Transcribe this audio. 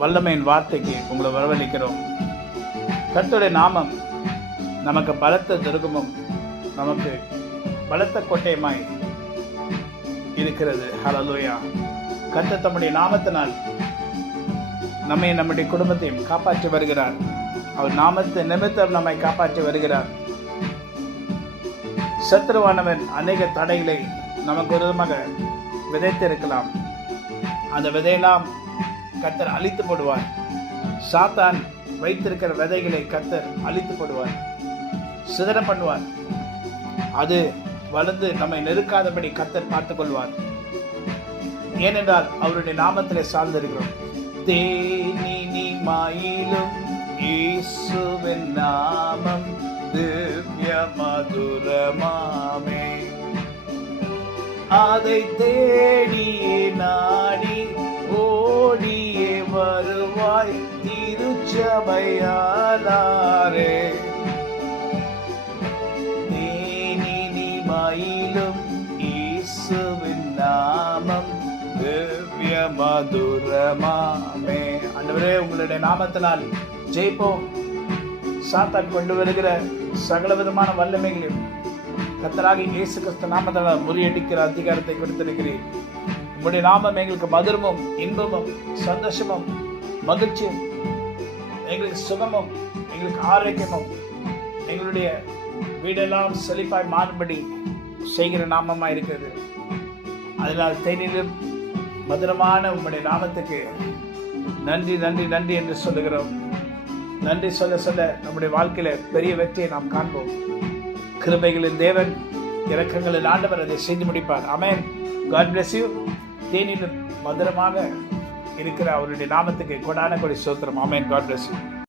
வல்லமையின் வார்த்தைக்கு உங்களை வரவழைக்கிறோம். கர்த்தருடைய நாமம் நமக்கு பலத்த துருகமும் நமக்கு பலத்த கோட்டையுமாய் இருக்கிறது. ஹல்லேலூயா. கர்த்தர் தம்முடைய நாமத்தினால் நம்முடைய குடும்பத்தையும் காப்பாற்றி வருகிறார். அவர் நாமத்தை நிமித்தம் நம்மை காப்பாற்றி வருகிறார். சத்துருவானவன் அநேக தடைகளை நமக்கு விரோதமாக விதைத்திருக்கலாம். அந்த விதையெல்லாம் கர்த்தர் அழித்து போடுவார். சாத்தான் வைத்திருக்கிற விதைகளை கர்த்தர் அழித்து போடுவார், சிதற பண்ணுவார். அது வளர்ந்து நம்மை நெருக்காதபடி கர்த்தர் பார்த்துக் கொள்வார். ஏனென்றால் அவருடைய நாமத்திலே சார்ந்திருக்கிறோம். தேனினி மயிலும் இயேசுவின் நாமம் திவ்ய மதுரமாமே. அதை தேடியே நாடி ஓடியே வருவாய் திருச்சபையாளரே. தேனினி மயிலும் இயேசுவின் நாமம் திவ்ய மதுரமாமே. ஆண்டவரே, உங்களுடைய நாமத்தினால் ஜெயிப்போம். சாத்தான் கொண்டு வருகிற சகல விதமான வல்லமைகளையும் கர்த்தராகிய இயேசு கிறிஸ்து நாமத்தால் முறியடிக்கிற அதிகாரத்தை கொடுத்திருக்கிறீர். உங்களுடைய நாமம் எங்களுக்கு மதுரமும் இன்பமும் சந்தோஷமும் மகிழ்ச்சியும், எங்களுக்கு சுகமும் எங்களுக்கு ஆரோக்கியமும், எங்களுடைய வீடெல்லாம் செழிப்பாய் மாறுபடி செய்கிற நாமமாக இருக்கிறது. அதனால் தேனிலும் மதுரமான உங்களுடைய நாமத்துக்கு நன்றி நன்றி நன்றி என்று சொல்லுகிறோம். நன்றி சொல்ல சொல்ல நம்முடைய வாழ்க்கையில பெரிய வெற்றியை நாம் காண்போம். கிருபைகளின் தேவன், இரக்கங்களின் ஆண்டவர் அதை செய்து முடிப்பார். ஆமென். God bless you. தேனிலும் மதுரமாக இருக்கிற அவருடைய நாமத்துக்கு கொடான கொடி ஸ்தோத்திரம். ஆமென். God bless you.